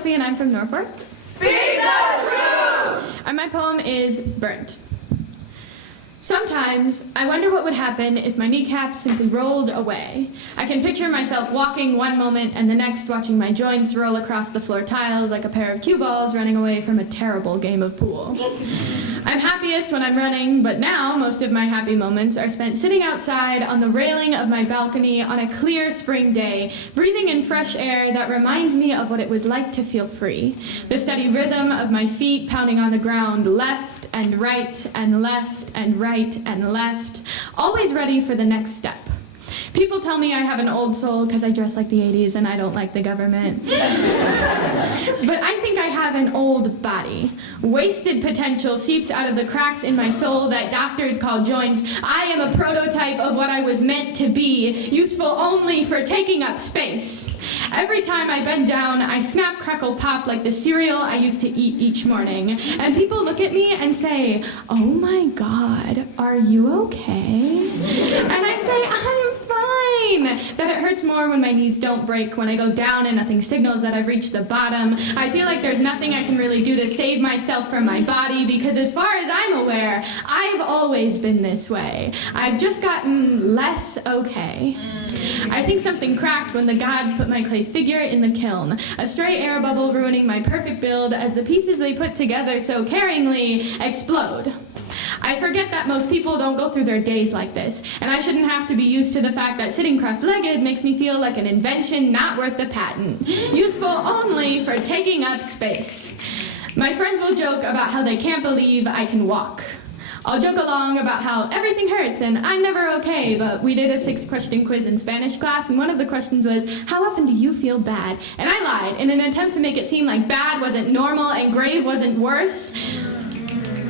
Sophie and I'm from Norfolk. Speak the truth! And my poem is Burnt. Sometimes I wonder what would happen if my kneecaps simply rolled away. I can picture myself walking one moment and the next watching my joints roll across the floor tiles like a pair of cue balls running away from a terrible game of pool. I'm happiest when I'm running, but now most of my happy moments are spent sitting outside on the railing of my balcony on a clear spring day, breathing in fresh air that reminds me of what it was like to feel free. The steady rhythm of my feet pounding on the ground, left and right and left and right and left, always ready for the next step. People tell me I have an old soul because I dress like the 80s and I don't like the government. But I think I have an old body. Wasted potential seeps out of the cracks in my soul that doctors call joints. I am a prototype of what I was meant to be, useful only for taking up space. Every time I bend down, I snap, crackle, pop like the cereal I used to eat each morning. And people look at me and say, "Oh my God, are you okay?" And I say, "I'm fine." That it hurts more when my knees don't break, when I go down and nothing signals that I've reached the bottom. I feel like there's nothing I can really do to save myself from my body, because as far as I'm aware, I've always been this way. I've just gotten less okay. I think something cracked when the gods put my clay figure in the kiln, a stray air bubble ruining my perfect build as the pieces they put together so caringly explode. I forget that most people don't go through their days like this, and I shouldn't have to be used to the fact that sitting cross-legged makes me feel like an invention not worth the patent, useful only for taking up space. My friends will joke about how they can't believe I can walk. I'll joke along about how everything hurts and I'm never okay, but we did a 6-question quiz in Spanish class, and one of the questions was, "How often do you feel bad?" And I lied in an attempt to make it seem like bad wasn't normal and grave wasn't worse.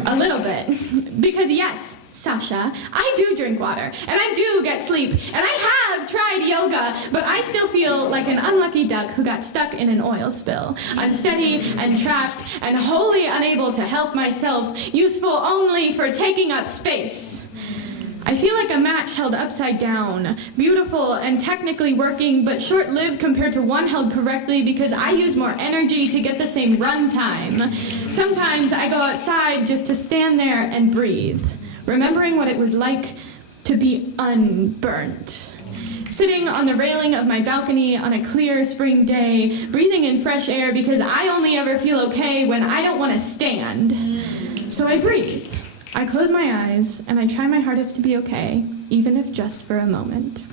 A little bit. Because yes, Sasha, I do drink water, and I do get sleep, and I have tried yoga, but I still feel like an unlucky duck who got stuck in an oil spill, unsteady and trapped and wholly unable to help myself, useful only for taking up space. I feel like a match held upside down, beautiful and technically working, but short-lived compared to one held correctly because I use more energy to get the same run time. Sometimes I go outside just to stand there and breathe, remembering what it was like to be unburnt. Sitting on the railing of my balcony on a clear spring day, breathing in fresh air because I only ever feel okay when I don't want to stand. So I breathe. I close my eyes, and I try my hardest to be okay, even if just for a moment.